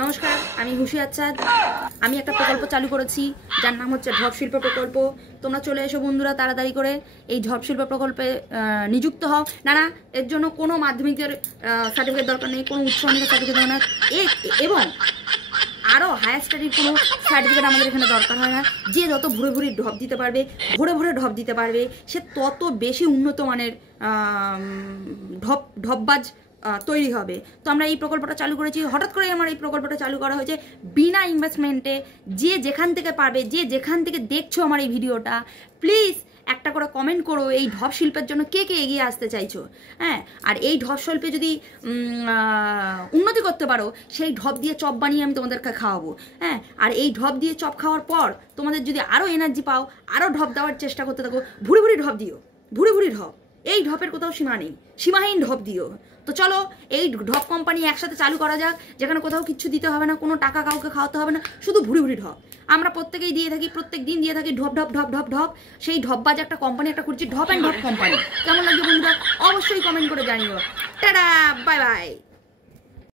নমস্কার, আমি হুশিয়ার চাঁদ। আমি একটা প্রকল্প চালু করেছি যার নাম হচ্ছে ঢপ শিল্প প্রকল্প। তোমরা চলে এসো বন্ধুরা, তাড়াতাড়ি করে এই ঢপ শিল্প প্রকল্পে নিযুক্ত হও। না, এর জন্য কোনো মাধ্যমিকের সার্টিফিকেট দরকার নেই, কোনো উচ্চ মাধ্যমিকের সার্টিফিকেট দরকার না, এবং আরও হায়ার স্টাডির কোনো সার্টিফিকেট আমাদের এখানে দরকার হয় না। যে যত ভরে ভরে ঢপ দিতে পারবে, ভরে ঢপ দিতে পারবে, সে তত বেশি উন্নত মানের ঢপবাজ তৈরি হবে। তো আমরা এই প্রকল্পটা চালু করেছি। হঠাৎ করে আমার এই প্রকল্পটা চালু করা হয়েছে বিনা ইনভেস্টমেন্টে। যে যেখান থেকে পারবে, যে যেখান থেকে দেখছো আমার এই ভিডিওটা, প্লিজ একটা করে কমেন্ট করো এই ঢপ শিল্পের জন্য কে কে এগিয়ে আসতে চাইছো। হ্যাঁ, আর এই ঢপ শিল্পে যদি উন্নতি করতে পারো, সেই ঢপ দিয়ে চপ বানিয়ে আমি তোমাদেরকে খাওয়াবো। হ্যাঁ, আর এই ঢপ দিয়ে চপ খাওয়ার পর তোমাদের যদি আরও এনার্জি পাও, আরও ঢপ দেওয়ার চেষ্টা করতে থাকো, ভুরি ঢপ দিও, ভুরি ঢপ। এই ঢপের কোথাও সীমা নেই, সীমাহীন ঢপ দিও। তো চলো এই ঢপ কোম্পানি একসাথে চালু করা যাক, যেখানে কোথাও কিচ্ছু দিতে হবে না, কোনো টাকা কাউকে খাওয়াতে হবে না, শুধু ভুরি ঢপ। আমরা প্রত্যেকেই দিয়ে থাকি, প্রত্যেক দিন দিয়ে থাকি ঢপ ঢপ ঢপ ঢপ ঢপ। সেই ঢপবাজ একটা কোম্পানি একটা করছি, ঢপ অ্যান্ড ঢপ কোম্পানি। কেমন লাগবে বন্ধুরা? অবশ্যই কমেন্ট করে জানিও। Tata, bye bye.